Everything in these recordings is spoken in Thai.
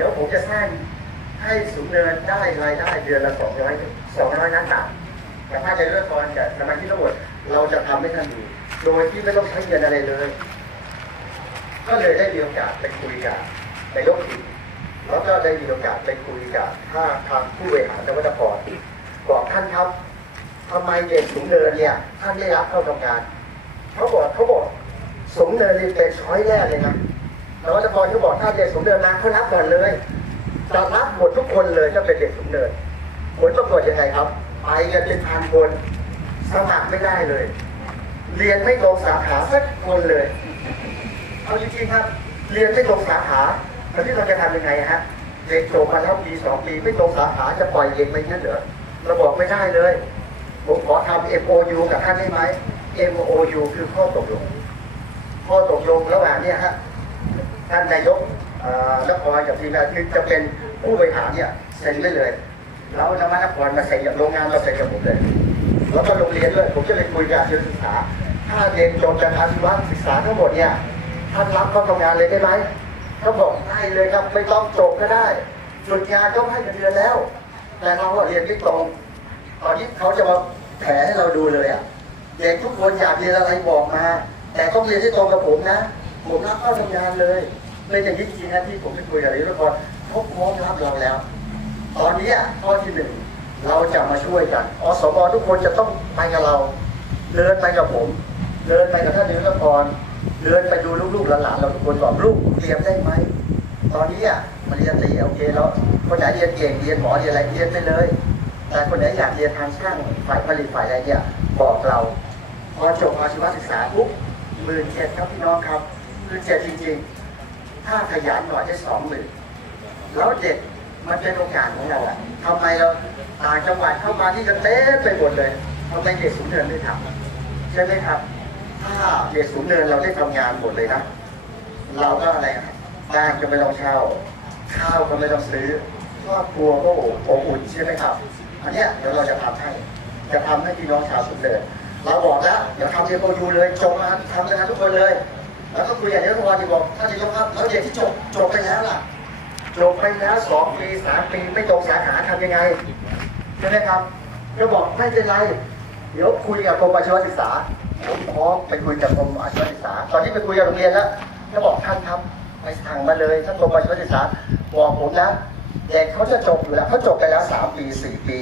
ดี๋ยวผมจะสร้างให้สูงเนินได้รายได้เดือนละสองร้อยสองร้อยล้านบาทแต่ถ้าจะเลือกกรกับสมาชิกทั้งหมดเราจะทำให้ท่านดูโดยที่ไม่ต้องใช้เงินอะไรเลย ก็เลยได้มีโอกาสไปคุยกับนายกถิ่นแล้วก็ได้มีโอกาสไปคุยกับท่าทางผู้บริหารนวัตกรบอกท่านครับทำไมเด็กสูงเนินเนี่ยท่านไม่รับเข้าทำงานเขาบอกเขาบอกสูงเนินนี่เป็นช้อยแรกเลยนะ นวัตกรเขาบอกถ้าเด็กสูงเนินมาเขารับก่อนเลยจะรับหมดทุกคนเลยถ้าเป็นเด็กสูงเนินผลปรากฏยังไงครับ ไปกันเป็นพันคนสมัครไม่ได้เลย เรียนไม่ลงสาขาสักคนเลย เอาจริงๆครับ เรียนไม่ลงสาขาแล้วที่เราจะทำยังไงฮะเด็กจบมาแล้วปีสองปีไม่ลงสาขาจะปล่อยเด็กไปงั้นเหรอเราบอกไม่ได้เลย ผมขอทำ MOU กับท่านได้ไหม MOU คือข้อตกลง ข้อตกลงระหว่างเนี่ยฮะ ท่านนายกเอ่อนครกับทีมงานคือจะเป็นผู้บริหารเนี่ยเซ็นได้เลยแล้วนวัตนครมาเซ็นกับโรงงานมาเซ็นกับผมเลยแล้วก็โรงเรียนด้วยผมจะเลยคุยกับอาชีวศึกษา ถ้าเด็กจบจากอาชีวศึกษาทั้งหมดเนี่ยท่านรับเข้าทำงานเลยได้ไหมเขาบอกได้เลยครับไม่ต้องจบก็ได้ฝึกงานก็ให้เงินเดือนแล้ว แต่เราเรียนไม่ตรงตอนนี้เขาจะมาแผลให้เราดูเลยอะเด็กทุกคนอยากเรียนอะไรบอกมา แต่ต้องเรียนที่ตรงกับผมนะ ผมรับเข้าทำงานเลยเป็นอย่างนี้จริงนะที่ผมไปคุยกับนายกรเขาพร้อมรับเราแล้ว ตอนนี้ข้อที่หนึ่งเราจะมาช่วยกันอสมทุกคนจะต้องไปกับเราเดินไปกับผมเดินไปกับท่านนายกกรเดินไปดูลูกๆหลานๆเราทุกคนบอกลูกเตรียมได้ไหมตอนนี้อะมาเรียนตีโอเคแล้วคนไหนเรียนเก่งเรียนหมอเรียนอะไรเรียนไปเลย แต่คนไหนอยากเรียนทางช่างฝ่ายผลิตฝ่ายอะไรเนี่ยบอกเราพอจบอาชีวศึกษาปุ๊บหมื่นเจ็ดครับพี่น้องครับ หมื่นเจ็ดจริงๆ ถ้าขยันหน่อยได้สองหมื่นแล้วเด็กมันเป็นโอกาสของเราอะทำไมเราต่างจังหวัดเข้ามาที่จะเต้ไปหมดเลยทำไมเด็กสูงเนินไม่ทำใช่ไหมครับ ถ้าเด็กสูงเนินเราได้ทำงานหมดเลยนะเราก็อะไรบ้านก็ไม่ต้องเช่า ข้าวก็ไม่ต้องซื้อครอบครัวก็อบอุ่นใช่ไหมครับ อันเนี้ยเดี๋ยวเราจะทำให้ จะทำให้พี่น้องชาวสุนเดินเราบอกแล้วเดี๋ยวทำเรียนโอยูเลยจบมาทำกันทุกคนเลย แล้วก็คุยกับเด็กทุกวันที่บอกท่านนายกครับแล้วเด็กที่จบจบไปแล้วล่ะจบไปแล้วสองปีสามปีไม่ตรงสาขาทำยังไงใช่ไหมครับก็บอกไม่เป็นไร เดี๋ยวคุยกับกรมอาชีวศึกษาผมพร้อมไปคุยกับกรมอาชีวศึกษา ตอนนี้ไปคุยกับโรงเรียนแล้วก็บอกท่านครับไปสั่งมาเลยท่านกรมอาชีวศึกษาบอกผมนะเด็กเขาจะจบอยู่แล้วเขาจบไปแล้วสามปีสี่ปี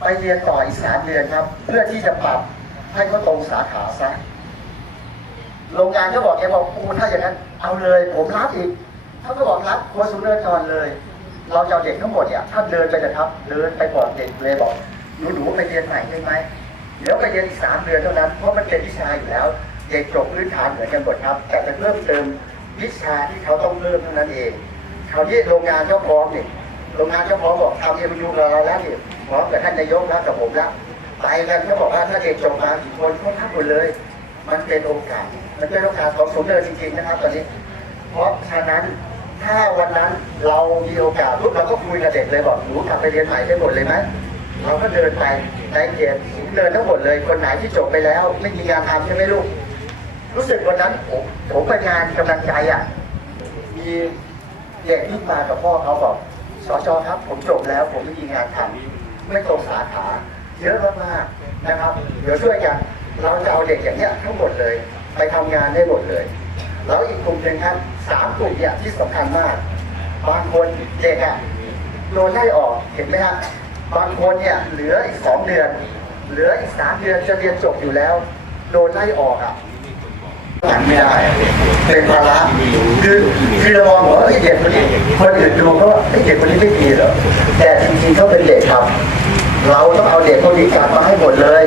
ไปเรียนต่ออีกสามเดือนครับ เพื่อที่จะปรับให้เขาตรงสาขาซะ โรงงานก็บอกแกบอกกูถ้าอย่างนั้น เอาเลย ผมรับอีกเขาก็บอกรับโคสุเนินก่อนเลย เราจะเอาเด็กทั้งหมดเนี่ยถ้านเดินไปเลยครับ เดินไปบอกเด็กเลยบอกหนูหนูไปเรียนใหม่ได้ไหมเดี๋ยวไปเรียนอีกสามเดือนเท่านั้นเพราะมันเป็นวิชาอยู่แล้ว เด็กจบพื้นฐานเหมือนกันหมดครับ แต่จะเพิ่มเติมวิชาที่เขาต้องเพิ่มเท่านั้นเองคราวนี้โรงงานเจ้าพร้อมนี่โรงงานเจ้าพร้อมบอกทำเอ็มยูเราแล้วนี่พร้อมกับท่านนายกแล้วกับผมแล้วไปกันเขาบอกว่าถ้าเด็กจบมากี่คนเขาทักหมดเลย มันเป็นโอกาส มันเป็นโอกาสของสมเด็จจริงๆนะครับ ตอนนี้ เพราะฉะนั้นถ้าวันนั้นเรามีโอกาสปุ๊บเราก็คุยกับเด็กเลยบอกหนูกลับไปเรียนใหม่ได้หมดเลยไหมเราก็เดินไปในเกียรติเดินทั้งหมดเลยคนไหนที่จบไปแล้ว ไม่มีงานทำใช่ไหมลูก รู้สึกวันนั้นผมผมไปงานกำลังใจอะมีเด็กที่มากับพ่อเขาบอกสจครับ ผมจบแล้ว ผมไม่มีงานทำไม่ตรงสาขาเยอะมากๆนะครับ เดี๋ยวช่วยกัน เราจะเอาเด็กอย่างเนี้ยทั้งหมดเลย ไปทำงานได้หมดเลยแล้วอีกกลุ่มหนึ่งครับสามกลุ่มเนี่ยที่สำคัญมาก บางคนเด็กอะโดนไล่ออกเห็นไหมฮะบางคนเนี่ยเหลืออีกสองเดือน เหลืออีกสามเดือนจะเรียนจบอยู่แล้วโดนไล่ออกอะหันไม่ได้เป็นภาระคือคือเรามองว่าเฮ้ยเด็กคนนี้คนอื่นดูก็ว่าเฮ้ยเด็กคนนี้ไม่ดีเหรอแต่จริงๆเขาเป็นเด็กครับ เราต้องเอาเด็กคนนี้กลับมาให้หมดเลย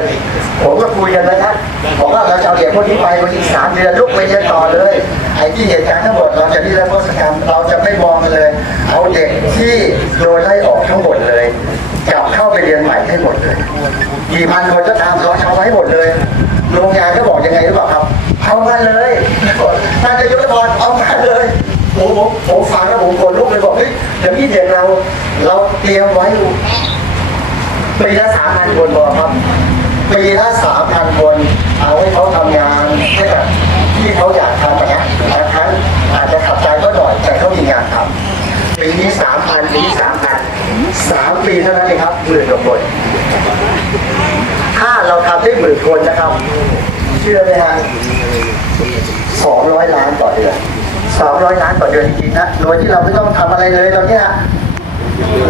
ผมก็คุยกันนะครับบอกว่าเราจะเอาเด็กคนนี้ไปวันอีกสามเดือนลูกไปเรียนต่อเลย ไอ้ที่เหตุการณ์ทั้งหมดเราจะที่รื่องโทษกรรมเราจะไม่มองกันเลย เอาเด็กที่โดนไล่ออกทั้งหมดเลยกลับเข้าไปเรียนใหม่ให้หมดเลยกี่พันคนก็ตามเราเอาไว้หมดเลยโรงงานก็บอกยังไงหรือเปล่าครับ เอามาเลยท่านนายกรัฐมนตรีเอามาเลยผมผมผมฟังแล้วผมขนลุกเลยบอกเฮ้ยเดี๋ยวนี้เด็กเรา เราเตรียมไว้ ปีละสามพันคนพอครับปีละสามพันคนเอาให้เขาทำงานให้กับที่เขาอยากทำนะบางครั้งอาจจะขับใจก็หน่อยแต่เขามีงานทำปีนี้สามพันปีสามพันสามปีเท่านั้นเองครับหมื่นกว่าคนถ้าเราทำได้หมื่นคนนะครับ เชื่อไหมฮะสองร้อยล้านต่อเดือนสองร้อยล้านต่อเดือนจริงๆนะโดยที่เราไม่ต้องทำอะไรเลยตอนนี้ฮะ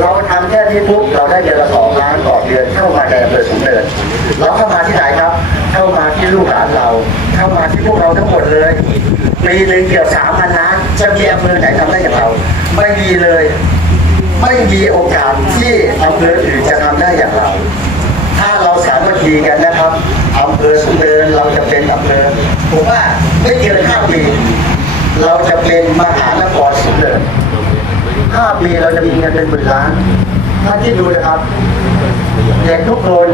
เราทำแค่นี้ปุ๊บเราได้เดือนละสองล้านต่อเดือนเข้ามาในอำเภอสูงเนินเราเข้ามาที่ไหนครับ เข้ามาที่ลูกหลานเรา เข้ามาที่พวกเราทั้งหมดเลยปีหนึ่งเกี่ยวสามพันล้านจะมีอำเภอไหนทำได้อย่างเรา ไม่มีเลย ไม่มีโอกาสที่อำเภออื่นจะทำได้อย่างเรา ถ้าเราสามัคคีกันนะครับอำเภอสุนเดินเราจะเป็นอำเภอผมว่าไม่เกินห้าปีเราจะเป็นมหานครสุนเดิน ห้าปีเราจะมีเงินเป็นหมื่นล้าน ถ้าคิดดูนะครับ เด็กทุกคน